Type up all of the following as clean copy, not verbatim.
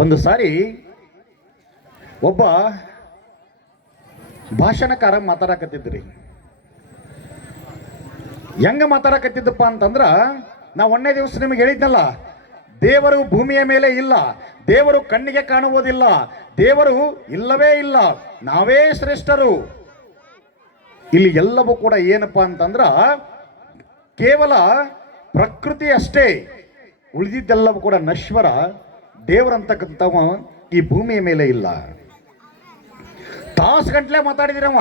ಒಂದು ಸಾರಿ ಒಬ್ಬ ಭಾಷಣಕಾರ ಮಾತಾಡಕತ್ತಿದ್ರಿ. ಹೆಂಗ ಮಾತಾಡಕತ್ತಿದ್ದಪ್ಪ ಅಂತಂದ್ರ, ನಾ ಒಂದೇ ದಿವಸ ನಿಮಗೆ ಹೇಳಿದ್ನಲ್ಲ, ದೇವರು ಭೂಮಿಯ ಮೇಲೆ ಇಲ್ಲ, ದೇವರು ಕಣ್ಣಿಗೆ ಕಾಣುವುದಿಲ್ಲ, ದೇವರು ಇಲ್ಲವೇ ಇಲ್ಲ, ನಾವೇ ಶ್ರೇಷ್ಠರು. ಇಲ್ಲಿ ಎಲ್ಲವೂ ಕೂಡ ಏನಪ್ಪಾ ಅಂತಂದ್ರ ಕೇವಲ ಪ್ರಕೃತಿ ಅಷ್ಟೇ, ಉಳಿದಿದ್ದೆಲ್ಲವೂ ಕೂಡ ನಶ್ವರ. ದೇವರಂತಕ್ಕಂಥವ ಈ ಭೂಮಿಯ ಮೇಲೆ ಇಲ್ಲ. ತಾಸು ಗಂಟ್ಲೆ ಮಾತಾಡಿದಿರವ,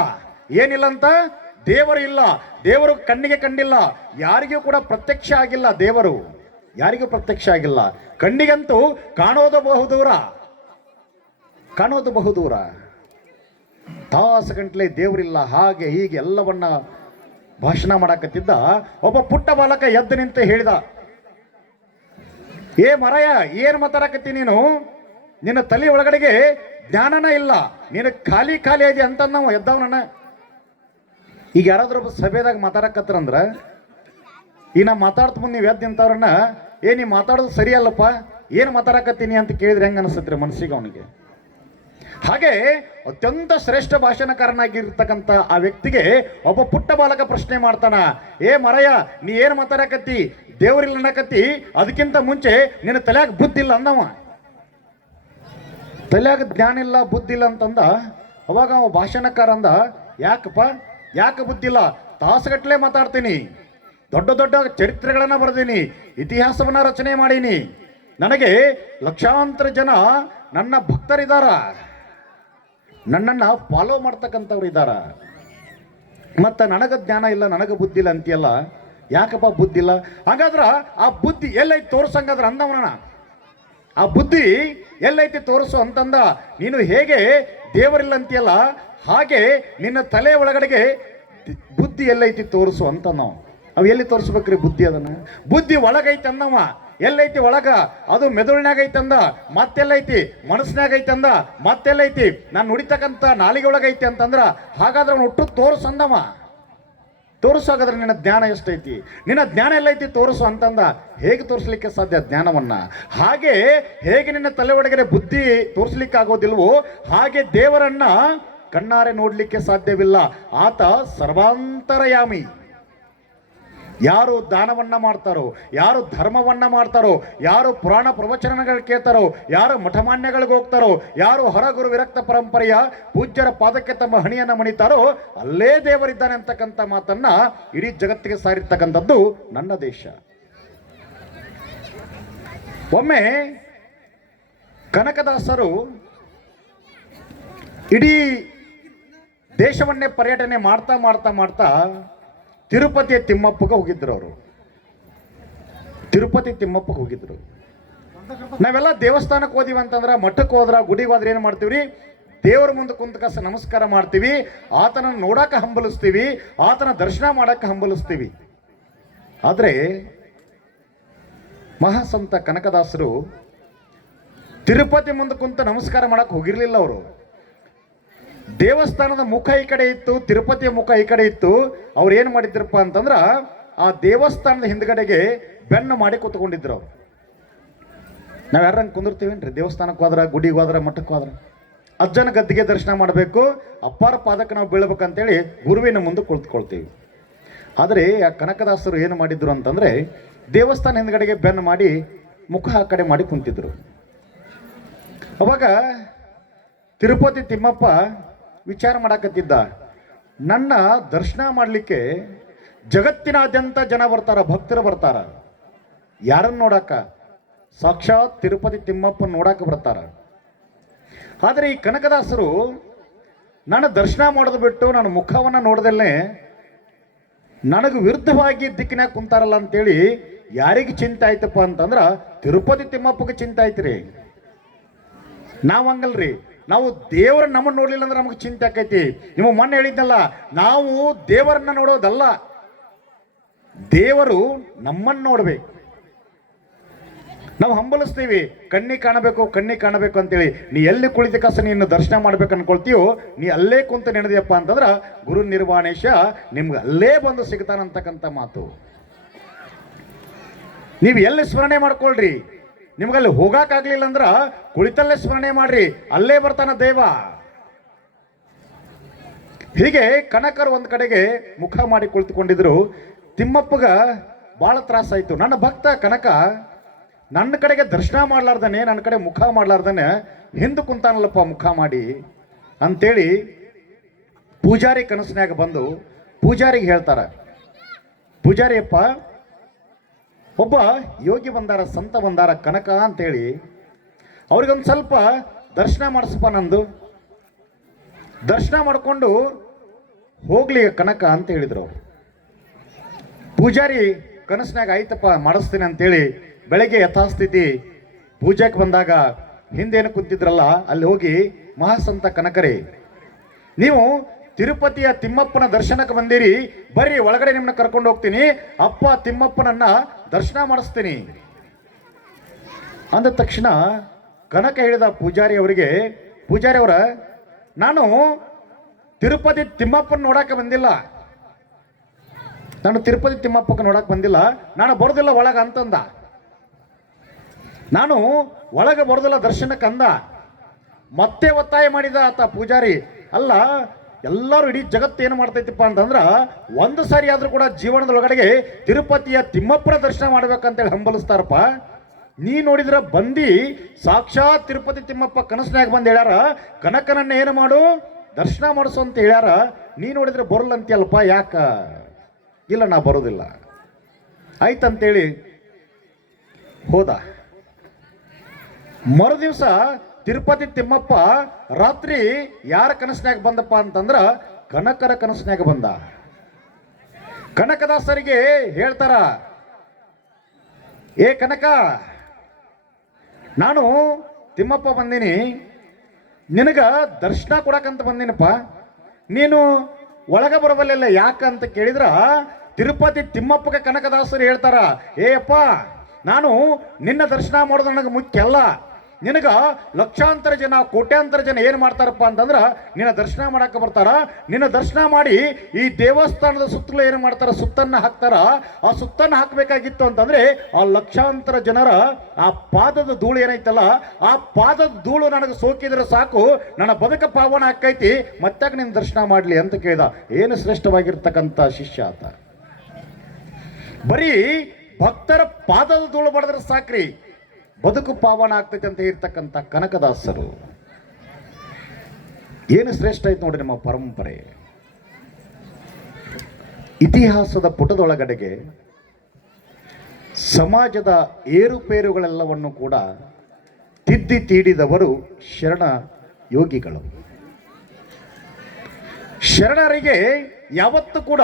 ಏನಿಲ್ಲ ಅಂತ, ದೇವರು ಇಲ್ಲ, ದೇವರು ಕಣ್ಣಿಗೆ ಕಂಡಿಲ್ಲ, ಯಾರಿಗೂ ಕೂಡ ಪ್ರತ್ಯಕ್ಷ ಆಗಿಲ್ಲ. ದೇವರು ಯಾರಿಗೂ ಪ್ರತ್ಯಕ್ಷ ಆಗಿಲ್ಲ. ಕಣ್ಣಿಗಂತೂ ಕಾಣೋದು ಬಹುದೂರ, ಕಾಣೋದು ಬಹುದೂರ. ತಾಸು ಗಂಟ್ಲೆ ದೇವರಿಲ್ಲ, ಹಾಗೆ ಹೀಗೆ ಎಲ್ಲವನ್ನ ಭಾಷಣ ಮಾಡಕತ್ತಿದ್ದ. ಒಬ್ಬ ಪುಟ್ಟ ಬಾಲಕ ಎದ್ದು ನಿಂತು ಹೇಳಿದ, ಏ ಮರಯ, ಏನು ಮಾತಾಡಕತ್ತಿ ನೀನು? ನಿನ್ನ ತಲೆ ಒಳಗಡೆಗೆ ಜ್ಞಾನನ ಇಲ್ಲ, ನೀನು ಖಾಲಿ ಖಾಲಿ ಆಗಿ ಅಂತ ನಾವು ಎದ್ದವನ. ಈಗ ಯಾರಾದ್ರೂ ಒಬ್ಬ ಸಭೆದಾಗ ಮಾತಾಡಕತ್ತರಂದ್ರ, ಈ ನಾ ಮಾತಾಡ್ತ ಮುಂದೆ ನೀವು ಎದ್ದು ನಿಂತವ್ರನ್ನ, ನೀ ಮಾತಾಡೋದು ಸರಿಯಲ್ಲಪ್ಪ, ಏನು ಮಾತಾಡಕತ್ತೀನಿ ಅಂತ ಕೇಳಿದ್ರೆ ಹೆಂಗೆ ಅನಿಸ್ತತ್ರಿ ಮನಸ್ಸಿಗೆ ಅವನಿಗೆ? ಹಾಗೆ ಅತ್ಯಂತ ಶ್ರೇಷ್ಠ ಭಾಷಣಕಾರನಾಗಿರ್ತಕ್ಕಂಥ ಆ ವ್ಯಕ್ತಿಗೆ ಒಬ್ಬ ಪುಟ್ಟ ಬಾಲಕ ಪ್ರಶ್ನೆ ಮಾಡ್ತಾನ, ಏ ಮರಯ್ಯ, ನೀ ಏನು ಮಾತಾಡಕತ್ತಿ? ದೇವರಿಲ್ಲ ಅನ್ನಕತ್ತಿ, ಅದಕ್ಕಿಂತ ಮುಂಚೆ ನಿನ್ನ ತಲೆಯಾಗ ಬುದ್ಧಿ ಇಲ್ಲ ಅಂದವ. ತಲೆಯಾಗ ಜ್ಞಾನ ಇಲ್ಲ, ಬುದ್ಧಿ ಇಲ್ಲ ಅಂತಂದ. ಅವಾಗ ಅವ ಭಾಷಣಕಾರ ಅಂದ, ಯಾಕಪ್ಪ, ಯಾಕೆ ಬುದ್ಧಿ ಇಲ್ಲ? ತಾಸುಗಟ್ಟಲೆ ಮಾತಾಡ್ತೀನಿ, ದೊಡ್ಡ ದೊಡ್ಡ ಚರಿತ್ರೆಗಳನ್ನ ಬರೆದೀನಿ, ಇತಿಹಾಸವನ್ನ ರಚನೆ ಮಾಡೀನಿ, ನನಗೆ ಲಕ್ಷಾಂತರ ಜನ ನನ್ನ ಭಕ್ತರಿದ್ದಾರ, ನನ್ನನ್ನು ಫಾಲೋ ಮಾಡ್ತಕ್ಕಂಥವ್ರು ಇದ್ದಾರ. ಮತ್ತು ನನಗೆ ಜ್ಞಾನ ಇಲ್ಲ, ನನಗೆ ಬುದ್ಧಿ ಇಲ್ಲ ಅಂತೀಯಲ್ಲ, ಯಾಕಪ್ಪ ಬುದ್ಧಿ ಇಲ್ಲ? ಹಾಗಾದ್ರ ಆ ಬುದ್ಧಿ ಎಲ್ಲೈತಿ ತೋರ್ಸಂಗಾದ್ರ ಅಂದವನ. ಆ ಬುದ್ಧಿ ಎಲ್ಲೈತಿ ತೋರಿಸು ಅಂತಂದ. ನೀನು ಹೇಗೆ ದೇವರಿಲ್ಲ ಅಂತೀಯಲ್ಲ, ಹಾಗೆ ನಿನ್ನ ತಲೆ ಒಳಗಡೆಗೆ ಬುದ್ಧಿ ಎಲ್ಲೈತಿ ತೋರಿಸು ಅಂತ. ನಾವು ಎಲ್ಲಿ ತೋರಿಸ್ಬೇಕ್ರಿ ಬುದ್ಧಿ? ಅದನ್ನ ಬುದ್ಧಿ ಒಳಗೈತೆ ಅಂದವ. ಎಲ್ಲೈತಿ ಒಳಗ? ಅದು ಮೆದುಳಿನಾಗೈತಂದ. ಮತ್ತೆಲ್ಲೈತಿ? ಮನಸ್ಸಿನಾಗೈತಂದ. ಮತ್ತೆಲ್ಲೈತಿ? ನಾನು ನುಡಿತಕ್ಕಂಥ ನಾಲಿಗೆ ಒಳಗೈತಿ ಅಂತಂದ್ರ, ಹಾಗಾದ್ರೆ ಅವನು ಒಟ್ಟು ತೋರಿಸು ಅಂದವ. ತೋರಿಸು, ಹಾಗಾದ್ರೆ ನಿನ್ನ ಜ್ಞಾನ ಎಷ್ಟೈತಿ? ನಿನ್ನ ಜ್ಞಾನ ಎಲ್ಲೈತಿ ತೋರಿಸು ಅಂತಂದ. ಹೇಗೆ ತೋರಿಸ್ಲಿಕ್ಕೆ ಸಾಧ್ಯ ಜ್ಞಾನವನ್ನ? ಹಾಗೆ ಹೇಗೆ ನಿನ್ನ ತಲೆ ಒಳಗಡೆ ಬುದ್ಧಿ ತೋರಿಸ್ಲಿಕ್ಕೆ ಆಗೋದಿಲ್ವೋ, ಹಾಗೆ ದೇವರನ್ನ ಕಣ್ಣಾರೆ ನೋಡ್ಲಿಕ್ಕೆ ಸಾಧ್ಯವಿಲ್ಲ. ಆತ ಸರ್ವಾಂತರಯಾಮಿ. ಯಾರು ದಾನವನ್ನ ಮಾಡ್ತಾರೋ, ಯಾರು ಧರ್ಮವನ್ನ ಮಾಡ್ತಾರೋ, ಯಾರು ಪುರಾಣ ಪ್ರವಚನಗಳು ಕೇಳ್ತಾರೋ, ಯಾರು ಮಠಮಾನ್ಯಗಳಿಗೆ ಹೋಗ್ತಾರೋ, ಯಾರು ಹೊರಗುರು ವಿರಕ್ತ ಪರಂಪರೆಯ ಪೂಜ್ಯರ ಪಾದಕ್ಕೆ ತಮ್ಮ ಹಣಿಯನ್ನ ಮಣಿತಾರೋ, ಅಲ್ಲೇ ದೇವರಿದ್ದಾನೆ ಅಂತಕ್ಕಂಥ ಮಾತನ್ನ ಇಡೀ ಜಗತ್ತಿಗೆ ಸಾರಿರ್ತಕ್ಕಂಥದ್ದು ನನ್ನ ದೇಶ. ಒಮ್ಮೆ ಕನಕದಾಸರು ಇಡೀ ದೇಶವನ್ನೇ ಪರ್ಯಟನೆ ಮಾಡ್ತಾ ಮಾಡ್ತಾ ಮಾಡ್ತಾ ತಿರುಪತಿಯ ತಿಮ್ಮಪ್ಪಗೆ ಹೋಗಿದ್ರು. ಅವರು ತಿರುಪತಿ ತಿಮ್ಮಪ್ಪಗೆ ಹೋಗಿದ್ರು. ನಾವೆಲ್ಲ ದೇವಸ್ಥಾನಕ್ಕೆ ಹೋದಿವಿ ಅಂತಂದ್ರೆ, ಮಠಕ್ಕೆ ಹೋದ್ರ, ಗುಡಿಗೆ ಹೋದ್ರೆ ಏನು ಮಾಡ್ತೀವ್ರಿ? ದೇವರ ಮುಂದೆ ಕುಂತ ಕಸ ನಮಸ್ಕಾರ ಮಾಡ್ತೀವಿ, ಆತನ ನೋಡಾಕ ಹಂಬಲಿಸ್ತೀವಿ, ಆತನ ದರ್ಶನ ಮಾಡಾಕ ಹಂಬಲಿಸ್ತೀವಿ. ಆದ್ರೆ ಮಹಾಸಂತ ಕನಕದಾಸರು ತಿರುಪತಿ ಮುಂದೆ ಕುಂತ ನಮಸ್ಕಾರ ಮಾಡಕ್ ಹೋಗಿರ್ಲಿಲ್ಲ. ಅವರು ದೇವಸ್ಥಾನದ ಮುಖ ಈ ಕಡೆ ಇತ್ತು, ತಿರುಪತಿಯ ಮುಖ ಈ ಕಡೆ ಇತ್ತು. ಅವ್ರು ಏನು ಮಾಡಿದ್ರಪ್ಪ ಅಂತಂದ್ರ, ಆ ದೇವಸ್ಥಾನದ ಹಿಂದ್ಗಡೆಗೆ ಬೆನ್ನು ಮಾಡಿ ಕೂತ್ಕೊಂಡಿದ್ರು. ಅವ್ರು ನಾವು ಯಾರಂಗೆ ಕುಂದಿರ್ತೀವೇನ್ರಿ? ದೇವಸ್ಥಾನಕ್ಕೆ ಹೋದ್ರ, ಗುಡಿಗೆ ಹೋದ್ರ, ಮಠಕ್ಕೆ ಹೋದ್ರ ಅಜ್ಜನ ಗದ್ದಿಗೆ ದರ್ಶನ ಮಾಡಬೇಕು, ಅಪ್ಪಾರ ಪಾದಕ್ಕೆ ನಾವು ಬೀಳ್ಬೇಕಂತೇಳಿ ಗುರುವಿನ ಮುಂದೆ ಕುಳಿತುಕೊಳ್ತೀವಿ. ಆದರೆ ಆ ಕನಕದಾಸರು ಏನು ಮಾಡಿದ್ರು ಅಂತಂದ್ರೆ, ದೇವಸ್ಥಾನ ಹಿಂದ್ಗಡೆಗೆ ಬೆನ್ನು ಮಾಡಿ ಮುಖ ಆ ಕಡೆ ಮಾಡಿ ಕುಂತಿದ್ರು. ಅವಾಗ ತಿರುಪತಿ ತಿಮ್ಮಪ್ಪ ವಿಚಾರ ಮಾಡಕತ್ತಿದ್ದ, ನನ್ನ ದರ್ಶನ ಮಾಡಲಿಕ್ಕೆ ಜಗತ್ತಿನಾದ್ಯಂತ ಜನ ಬರ್ತಾರ, ಭಕ್ತರು ಬರ್ತಾರ. ಯಾರನ್ನು ನೋಡಾಕ? ಸಾಕ್ಷಾತ್ ತಿರುಪತಿ ತಿಮ್ಮಪ್ಪ ನೋಡಾಕ ಬರ್ತಾರ. ಆದರೆ ಈ ಕನಕದಾಸರು ನನ್ನ ದರ್ಶನ ಮಾಡೋದು ಬಿಟ್ಟು ನನ್ನ ಮುಖವನ್ನು ನೋಡ್ದಲ್ಲೇ ನನಗೆ ವಿರುದ್ಧವಾಗಿ ದಿಕ್ಕಿನಾಗ ಕುಂತಾರಲ್ಲ ಅಂತೇಳಿ ಯಾರಿಗೆ ಚಿಂತೆ ಆಯ್ತಪ್ಪ ಅಂತಂದ್ರ, ತಿರುಪತಿ ತಿಮ್ಮಪ್ಪಗೆ ಚಿಂತೆ ಆಯ್ತ್ರಿ. ನಾವು ಹಂಗಲ್ರಿ, ನಾವು ದೇವರ ನಮ್ಮನ್ನು ನೋಡ್ಲಿಲ್ಲ ಅಂದ್ರೆ ನಮಗೆ ಚಿಂತೆ ಆಕೈತಿ. ನೀವು ಮೊನ್ನೆ ಹೇಳಿದ್ನಲ್ಲ, ನಾವು ದೇವರನ್ನ ನೋಡೋದಲ್ಲ, ದೇವರು ನಮ್ಮನ್ನು ನೋಡ್ಬೇಕು. ನಾವು ಹಂಬಲಿಸ್ತೀವಿ, ಕಣ್ಣಿ ಕಾಣಬೇಕು, ಕಣ್ಣಿ ಕಾಣಬೇಕು ಅಂತೇಳಿ. ನೀ ಎಲ್ಲಿ ಕುಳಿತ ಕಸ ನೀನು ದರ್ಶನ ಮಾಡ್ಬೇಕು ಅನ್ಕೊಳ್ತೀವೋ, ನೀ ಅಲ್ಲೇ ಕುಂತ ನೆನೆದಿಯಪ್ಪ ಅಂತಂದ್ರ ಗುರು ನಿರ್ವಾಣೇಶ ನಿಮ್ಗೆ ಅಲ್ಲೇ ಬಂದು ಸಿಗ್ತಾನಂತಕ್ಕಂಥ ಮಾತು. ನೀವು ಎಲ್ಲಿ ಸ್ಮರಣೆ ಮಾಡ್ಕೊಳ್ರಿ, ನಿಮ್ಗಲ್ಲಿ ಹೋಗಕ್ಕಾಗ್ಲಿಲ್ಲ ಅಂದ್ರ ಕುಳಿತಲ್ಲೇ ಸ್ಮರಣೆ ಮಾಡ್ರಿ, ಅಲ್ಲೇ ಬರ್ತಾನ ದೇವ. ಹೀಗೆ ಕನಕರು ಒಂದು ಕಡೆಗೆ ಮುಖ ಮಾಡಿ ಕುಳಿತುಕೊಂಡಿದ್ರು. ತಿಮ್ಮಪ್ಪಗ ಭಾಳ ತ್ರಾಸಾಯ್ತು. ನನ್ನ ಭಕ್ತ ಕನಕ ನನ್ನ ಕಡೆಗೆ ದರ್ಶನ ಮಾಡ್ಲಾರ್ದನೆ, ನನ್ನ ಕಡೆ ಮುಖ ಮಾಡ್ಲಾರ್ದನೆ ಹಿಂದೆ ಕುಂತಾನಲ್ಲಪ್ಪ ಮುಖ ಮಾಡಿ ಅಂತೇಳಿ ಪೂಜಾರಿ ಕನಸಿನಾಗ ಬಂದು ಪೂಜಾರಿಗೆ ಹೇಳ್ತಾರ, ಪೂಜಾರಿ ಅಪ್ಪ ಒಬ್ಬ ಯೋಗಿ ಬಂದಾರ, ಸಂತ ಬಂದಾರ ಕನಕ ಅಂತೇಳಿ, ಅವ್ರಿಗೊಂದು ಸ್ವಲ್ಪ ದರ್ಶನ ಮಾಡಿಸಪ್ಪ, ನಂದು ದರ್ಶನ ಮಾಡಿಕೊಂಡು ಹೋಗ್ಲಿ ಕನಕ ಅಂತ ಹೇಳಿದ್ರು ಅವರು. ಪೂಜಾರಿ ಕನಸಿನಾಗ ಆಯ್ತಪ್ಪ ಮಾಡಿಸ್ತೀನಿ ಅಂತೇಳಿ ಬೆಳಗ್ಗೆ ಯಥಾಸ್ಥಿತಿ ಪೂಜೆಗೆ ಬಂದಾಗ ಹಿಂದೇನು ಕುಂತಿದ್ರಲ್ಲ ಅಲ್ಲಿ ಹೋಗಿ, ಮಹಾಸಂತ ಕನಕರೇ, ನೀವು ತಿರುಪತಿಯ ತಿಮ್ಮಪ್ಪನ ದರ್ಶನಕ್ಕೆ ಬಂದಿರಿ, ಬರ್ರಿ ಒಳಗಡೆ ನಿಮ್ಮನ್ನ ಕರ್ಕೊಂಡು ಹೋಗ್ತೀನಿ, ಅಪ್ಪ ತಿಮ್ಮಪ್ಪನನ್ನ ದರ್ಶನ ಮಾಡಿಸ್ತೀನಿ ಅಂದ ತಕ್ಷಣ ಕನಕ ಹೇಳಿದ ಪೂಜಾರಿ ಅವರಿಗೆ, ಪೂಜಾರಿ ಅವರ, ನಾನು ತಿರುಪತಿ ತಿಮ್ಮಪ್ಪನ ನೋಡಕ್ಕೆ ಬಂದಿಲ್ಲ, ನಾನು ತಿರುಪತಿ ತಿಮ್ಮಪ್ಪಕ್ಕೆ ನೋಡಕ್ಕೆ ಬಂದಿಲ್ಲ, ನಾನು ಬರೋದಿಲ್ಲ ಒಳಗೆ ಅಂತಂದ. ನಾನು ಒಳಗೆ ಬರೋದಿಲ್ಲ ದರ್ಶನಕ್ಕೆ ಅಂದ. ಮತ್ತೆ ಒತ್ತಾಯ ಮಾಡಿದ ಆತ ಪೂಜಾರಿ, ಅಲ್ಲ ಎಲ್ಲರೂ ಇಡೀ ಜಗತ್ತು ಏನು ಮಾಡ್ತೈತಿಪ್ಪ ಅಂತಂದ್ರ ಒಂದು ಸಾರಿ ಆದ್ರೂ ಕೂಡ ಜೀವನದೊಳಗಡೆಗೆ ತಿರುಪತಿಯ ತಿಮ್ಮಪ್ಪನ ದರ್ಶನ ಮಾಡ್ಬೇಕಂತೇಳಿ ಹಂಬಲಿಸ್ತಾರಪ್ಪ. ನೀ ನೋಡಿದ್ರ ಬಂದು ಸಾಕ್ಷಾತ್ ತಿರುಪತಿ ತಿಮ್ಮಪ್ಪ ಕನಸಿನಾಗ ಬಂದು ಹೇಳ್ಯಾರ, ಕನಕನನ್ನ ಏನು ಮಾಡು ದರ್ಶನ ಮಾಡಿಸು ಅಂತ ಹೇಳ್ಯಾರ, ನೀ ನೋಡಿದ್ರೆ ಬರಲ್ಲ ಅಂತೀಯಲ್ಪ, ಯಾಕ? ಇಲ್ಲ ನಾ ಬರೋದಿಲ್ಲ ಆಯ್ತಂತೇಳಿ ಹೋದ. ಮರುದಿವಸ ತಿರುಪತಿ ತಿಮ್ಮಪ್ಪ ರಾತ್ರಿ ಯಾರ ಕನಸಿನಾಗ ಬಂದಪ್ಪ ಅಂತಂದ್ರ ಕನಕರ ಕನಸಿನಾಗ ಬಂದ. ಕನಕದಾಸರಿಗೆ ಹೇಳ್ತಾರ, ಏ ಕನಕ, ನಾನು ತಿಮ್ಮಪ್ಪ ಬಂದೀನಿ, ನಿನಗ ದರ್ಶನ ಕೊಡಕಂತ ಬಂದೀನಪ್ಪ, ನೀನು ಒಳಗ ಬರಬಲ್ಲ ಯಾಕಂತ ಕೇಳಿದ್ರ ತಿರುಪತಿ ತಿಮ್ಮಪ್ಪಗೆ ಕನಕದಾಸರು ಹೇಳ್ತಾರ, ಏ ಅಪ್ಪ, ನಾನು ನಿನ್ನ ದರ್ಶನ ಮಾಡೋದು ನನಗೆ ಮುಖ್ಯ ಅಲ್ಲ, ನಿನಗ ಲಕ್ಷಾಂತರ ಜನ ಕೋಟ್ಯಾಂತರ ಜನ ಏನು ಮಾಡ್ತಾರಪ್ಪ ಅಂತಂದ್ರ ನಿನ್ನ ದರ್ಶನ ಮಾಡಕ್ಕೆ ಬರ್ತಾರ, ನಿನ್ನ ದರ್ಶನ ಮಾಡಿ ಈ ದೇವಸ್ಥಾನದ ಸುತ್ತಲೂ ಏನು ಮಾಡ್ತಾರ, ಸುತ್ತನ್ನ ಹಾಕ್ತಾರ. ಆ ಸುತ್ತನ್ನ ಹಾಕಬೇಕಾಗಿತ್ತು ಅಂತಂದ್ರೆ ಆ ಲಕ್ಷಾಂತರ ಜನರ ಆ ಪಾದದ ಧೂಳು ಏನೈತಲ್ಲ, ಆ ಪಾದದ ಧೂಳು ನನಗೆ ಸೋಕಿದ್ರೆ ಸಾಕು, ನನ್ನ ಬದುಕ ಪಾವನ ಆಕೈತಿ, ಮತ್ತಾಗ ನಿನ್ನ ದರ್ಶನ ಮಾಡಲಿ ಅಂತ ಕೇಳಿದ. ಏನು ಶ್ರೇಷ್ಠವಾಗಿರ್ತಕ್ಕಂಥ ಶಿಷ್ಯ ಆತ. ಬರೀ ಭಕ್ತರ ಪಾದದ ಧೂಳು ಬಡದ್ರೆ ಸಾಕ್ರಿ, ಬದುಕು ಪಾವನ ಆಗ್ತೈತೆ ಅಂತ ಇರ್ತಕ್ಕಂಥ ಕನಕದಾಸರು. ಏನು ಶ್ರೇಷ್ಠ ಆಯ್ತು ನೋಡಿ ನಮ್ಮ ಪರಂಪರೆ. ಇತಿಹಾಸದ ಪುಟದೊಳಗಡೆಗೆ ಸಮಾಜದ ಏರುಪೇರುಗಳೆಲ್ಲವನ್ನು ಕೂಡ ತಿದ್ದಿ ತೀಡಿದವರು ಶರಣ ಯೋಗಿಗಳು. ಶರಣರಿಗೆ ಯಾವತ್ತೂ ಕೂಡ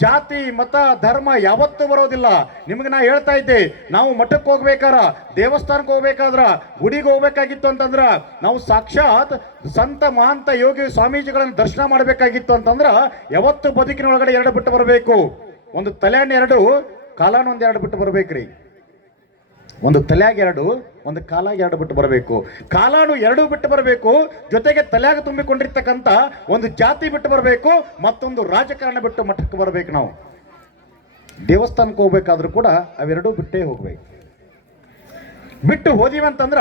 ಜಾತಿ ಮತ ಧರ್ಮ ಯಾವತ್ತೂ ಬರೋದಿಲ್ಲ. ನಿಮಗೆ ನಾ ಹೇಳ್ತಾ ಇದ್ದೆ, ನಾವು ಮಠಕ್ಕೆ ಹೋಗ್ಬೇಕಾರ, ದೇವಸ್ಥಾನಕ್ಕೆ ಹೋಗ್ಬೇಕಾದ್ರ, ಗುಡಿಗೆ ಹೋಗ್ಬೇಕಾಗಿತ್ತು ಅಂತಂದ್ರ ನಾವು ಸಾಕ್ಷಾತ್ ಸಂತ ಮಹಾಂತ ಯೋಗಿ ಸ್ವಾಮೀಜಿಗಳನ್ನು ದರ್ಶನ ಮಾಡಬೇಕಾಗಿತ್ತು ಅಂತಂದ್ರ ಯಾವತ್ತು ಬದುಕಿನ ಒಳಗಡೆ ಎರಡು ಬಿಟ್ಟು ಬರಬೇಕು. ಒಂದು ತಲೆಯನ್ನು ಎರಡು, ಕಾಲಾನ ಒಂದು ಎರಡು ಬಿಟ್ಟು ಬರ್ಬೇಕ್ರಿ. ಒಂದು ತಲೆಯಾಗ ಎರಡು, ಒಂದು ಕಾಲಾಗ ಎರಡು ಬಿಟ್ಟು ಬರಬೇಕು. ಕಾಲಾನು ಎರಡು ಬಿಟ್ಟು ಬರಬೇಕು, ಜೊತೆಗೆ ತಲೆಯಾಗ ತುಂಬಿಕೊಂಡಿರ್ತಕ್ಕಂಥ ಒಂದು ಜಾತಿ ಬಿಟ್ಟು ಬರಬೇಕು, ಮತ್ತೊಂದು ರಾಜಕಾರಣ ಬಿಟ್ಟು ಮಠಕ್ಕೆ ಬರಬೇಕು. ನಾವು ದೇವಸ್ಥಾನಕ್ಕೆ ಹೋಗ್ಬೇಕಾದ್ರೂ ಕೂಡ ಅವೆರಡೂ ಬಿಟ್ಟೇ ಹೋಗ್ಬೇಕು. ಬಿಟ್ಟು ಹೋದಿವಿ ಅಂತಂದ್ರ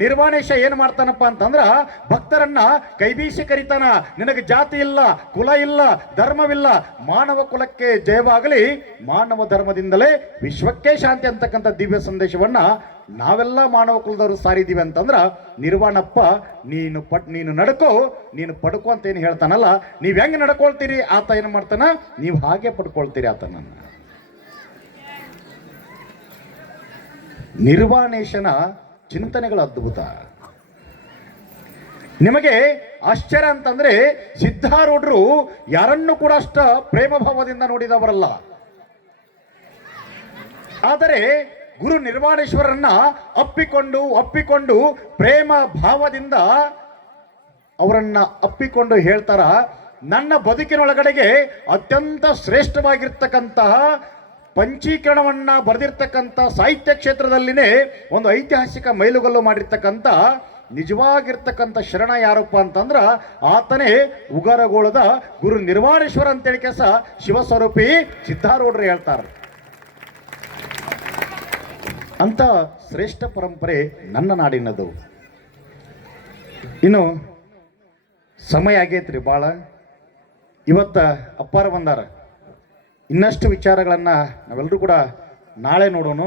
ನಿರ್ವಾಣೇಶ ಏನು ಮಾಡ್ತಾನಪ್ಪ ಅಂತಂದ್ರ ಭಕ್ತರನ್ನ ಕೈಬೀಸಿ ಕರಿತಾನ. ನಿನಗೆ ಜಾತಿ ಇಲ್ಲ, ಕುಲ ಇಲ್ಲ, ಧರ್ಮವಿಲ್ಲ, ಮಾನವ ಕುಲಕ್ಕೆ ಜಯವಾಗಲಿ, ಮಾನವ ಧರ್ಮದಿಂದಲೇ ವಿಶ್ವಕ್ಕೆ ಶಾಂತಿ ಅಂತಕ್ಕಂಥ ದಿವ್ಯ ಸಂದೇಶವನ್ನ ನಾವೆಲ್ಲ ಮಾನವ ಕುಲದವರು ಸಾರಿದೀವಿ ಅಂತಂದ್ರ ನಿರ್ವಾಣಪ್ಪ ನೀನು ನಡ್ಕೋ, ನೀನು ಪಡ್ಕೋ ಅಂತ ಏನು ಹೇಳ್ತಾನಲ್ಲ, ನೀವು ಹೆಂಗೆ ನಡ್ಕೊಳ್ತೀರಿ ಆತ ಏನು ಮಾಡ್ತಾನ, ನೀವು ಹಾಗೆ ಪಡ್ಕೊಳ್ತೀರಿ ಆತನನ್ನ. ನಿರ್ವಾಣೇಶನ ಚಿಂತನೆಗಳು ಅದ್ಭುತ. ನಿಮಗೆ ಆಶ್ಚರ್ಯ ಅಂತಂದ್ರೆ ಸಿದ್ಧಾರೂಢರು ಯಾರನ್ನು ಕೂಡ ಅಷ್ಟ ಪ್ರೇಮ ಭಾವದಿಂದ ನೋಡಿದವರಲ್ಲ. ಆದರೆ ಗುರು ನಿರ್ವಾಣೇಶ್ವರನ್ನ ಅಪ್ಪಿಕೊಂಡು ಪ್ರೇಮ ಭಾವದಿಂದ ಅವರನ್ನ ಅಪ್ಪಿಕೊಂಡು ಹೇಳ್ತಾರ, ನನ್ನ ಬದುಕಿನೊಳಗಡೆಗೆ ಅತ್ಯಂತ ಶ್ರೇಷ್ಠವಾಗಿರ್ತಕ್ಕಂತಹ ಪಂಚೀಕರಣವನ್ನ ಬರೆದಿರ್ತಕ್ಕಂಥ ಸಾಹಿತ್ಯ ಕ್ಷೇತ್ರದಲ್ಲಿನೇ ಒಂದು ಐತಿಹಾಸಿಕ ಮೈಲುಗಲ್ಲು ಮಾಡಿರ್ತಕ್ಕಂಥ ನಿಜವಾಗಿರ್ತಕ್ಕಂಥ ಶರಣ ಯಾರಪ್ಪ ಅಂತಂದ್ರ ಆತನೇ ಉಗರಗೋಳದ ಗುರು ನಿರ್ವಾಣೇಶ್ವರ ಅಂತೇಳಿ ಕೆಲಸ ಶಿವಸ್ವರೂಪಿ ಸಿದ್ಧಾರೂಢರು ಹೇಳ್ತಾರೆ. ಅಂತ ಶ್ರೇಷ್ಠ ಪರಂಪರೆ ನನ್ನ ನಾಡಿನದು. ಇನ್ನು ಸಮಯ ಆಗೈತ್ರಿ ಭಾಳ. ಇವತ್ತು ಅಪ್ಪಾರ ಬಂದಾರ. ಇನ್ನಷ್ಟು ವಿಚಾರಗಳನ್ನು ನಾವೆಲ್ಲರೂ ಕೂಡ ನಾಳೆ ನೋಡೋಣ.